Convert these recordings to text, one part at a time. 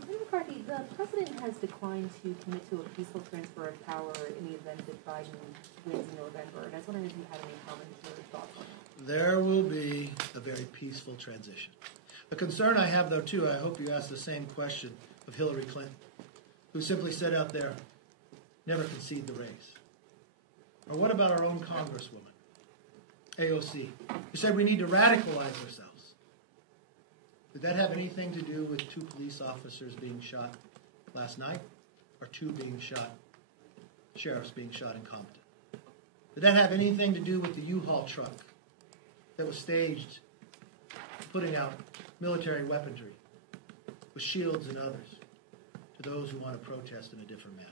Senator McCarthy, the president has declined to commit to a peaceful transfer of power in the event that Biden wins in November, and I was wondering if you had any comments or thoughts on that. There will be a very peaceful transition. The concern I have, though, too, I hope you ask the same question of Hillary Clinton, who simply said out there, never concede the race. Or what about our own Congresswoman, AOC, who said we need to radicalize ourselves? Did that have anything to do with 2 police officers being shot last night, or 2 being shot, sheriffs being shot in Compton? Did that have anything to do with the U-Haul truck that was staged putting out military weaponry with shields and others to those who want to protest in a different manner?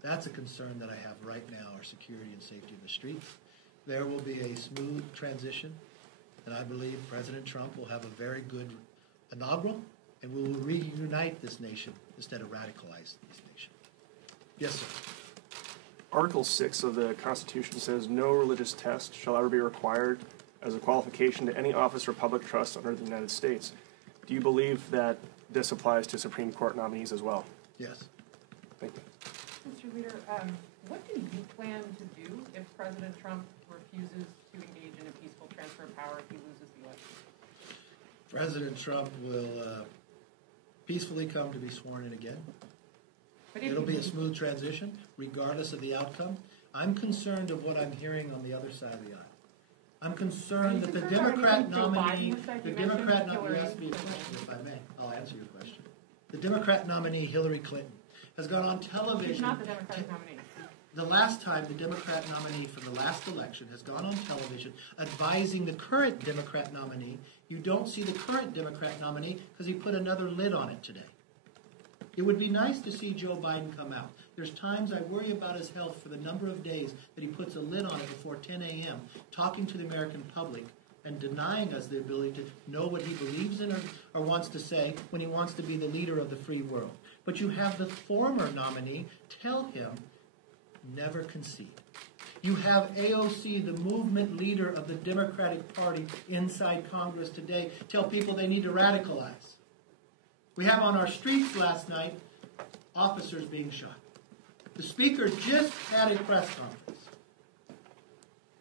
That's a concern that I have right now, our security and safety of the streets. There will be a smooth transition, and I believe President Trump will have a very good inaugural, and we will reunite this nation instead of radicalize this nation. Yes, sir. Article 6 of the Constitution says no religious test shall ever be required as a qualification to any office or public trust under the United States. Do you believe that this applies to Supreme Court nominees as well? Yes. Thank you. Mr. Leader, what do you plan to do if President Trump refuses to engage in a peaceful transfer of power if he loses the election? President Trump will peacefully come to be sworn in again. It'll be a smooth transition, regardless of the outcome. I'm concerned of what I'm hearing on the other side of the aisle. I'm concerned that the Democrat nominee, you asked me a question, if I may. I'll answer your question. The Democrat nominee, Hillary Clinton, has gone on television. She's not the Democratic nominee. The last time the Democrat nominee for the last election has gone on television advising the current Democrat nominee, you don't see the current Democrat nominee because he put another lid on it today. It would be nice to see Joe Biden come out. There's times I worry about his health for the number of days that he puts a lid on it before 10 a.m., talking to the American public and denying us the ability to know what he believes in or wants to say when he wants to be the leader of the free world. But you have the former nominee tell him, never concede. You have AOC, the movement leader of the Democratic Party inside Congress today, tell people they need to radicalize. We have on our streets last night officers being shot. The speaker just had a press conference.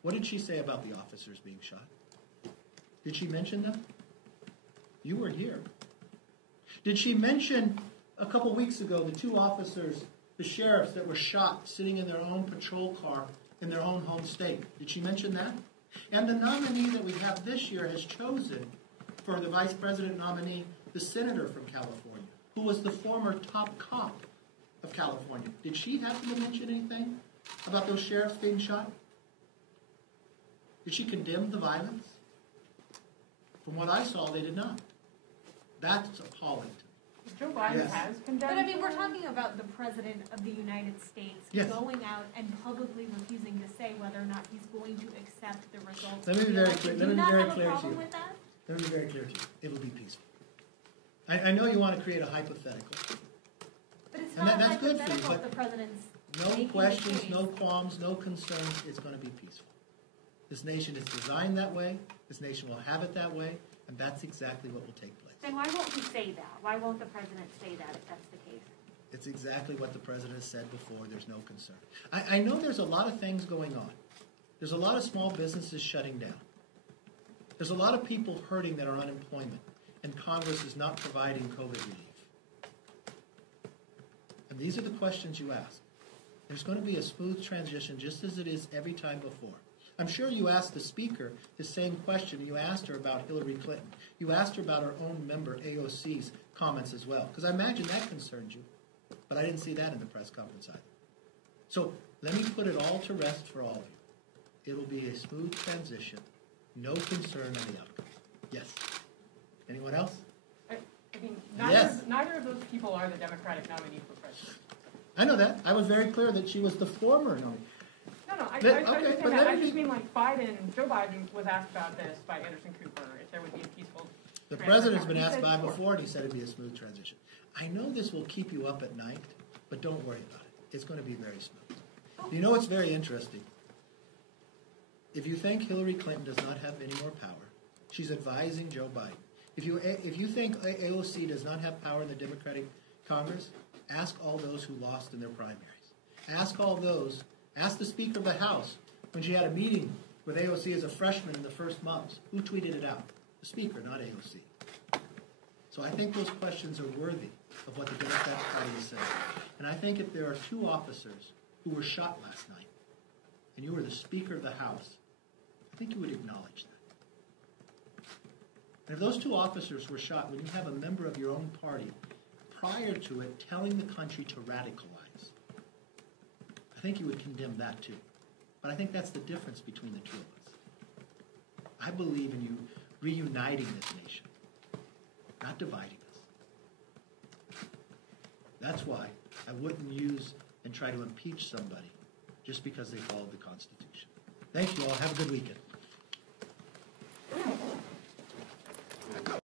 What did she say about the officers being shot? Did she mention them? You were here. Did she mention a couple weeks ago the 2 officers, the sheriffs that were shot sitting in their own patrol car in their own home state? Did she mention that? And the nominee that we have this year has chosen for the vice president nominee the senator from California, who was the former top cop of California. Did she happen to mention anything about those sheriffs being shot? Did she condemn the violence? From what I saw, they did not. That's appalling to me. Joe Biden has condemned. But I mean, we're talking about the President of the United States going out and publicly refusing to say whether or not he's going to accept the results. Let me be very clear. Let me be very clear to you. Let me be very clear to you. It will be peaceful. I know you want to create a hypothetical. But it's not that's good for you, hypothetical but if the President's no questions, no qualms, no concerns. It's going to be peaceful. This nation is designed that way. This nation will have it that way. And that's exactly what will take place. Then why won't he say that? Why won't the President say that if that's the case? It's exactly what the President said before. There's no concern. I know there's a lot of things going on. There's a lot of small businesses shutting down. There's a lot of people hurting that are unemployment. And Congress is not providing COVID relief. And these are the questions you ask. There's going to be a smooth transition just as it is every time before. I'm sure you asked the Speaker the same question you asked her about Hillary Clinton. You asked her about her own member, AOC's, comments as well. Because I imagine that concerned you. But I didn't see that in the press conference either. So let me put it all to rest for all of you. It will be a smooth transition. No concern on the outcome. Yes. Anyone else? I mean, neither of those people are the Democratic nominee for president. I know that. I was very clear that she was the former nominee. No, I just mean like Joe Biden was asked about this by Anderson Cooper, if there would be a peaceful The President's been asked by before, and he said it'd be a smooth transition. I know this will keep you up at night, but don't worry about it. It's going to be very smooth. You know what's very interesting? If you think Hillary Clinton does not have any more power, she's advising Joe Biden. If you think AOC does not have power in the Democratic Congress, ask all those who lost in their primaries. Ask the Speaker of the House when she had a meeting with AOC as a freshman in the first months. Who tweeted it out? The Speaker, not AOC. So I think those questions are worthy of what the Democratic Party is saying. And I think if there are two officers who were shot last night, and you were the Speaker of the House, I think you would acknowledge that. And if those two officers were shot when you have a member of your own party prior to it telling the country to radicalize, I think you would condemn that too. But I think that's the difference between the two of us. I believe in you reuniting this nation, not dividing us. That's why I wouldn't use and try to impeach somebody just because they followed the Constitution. Thank you all. Have a good weekend.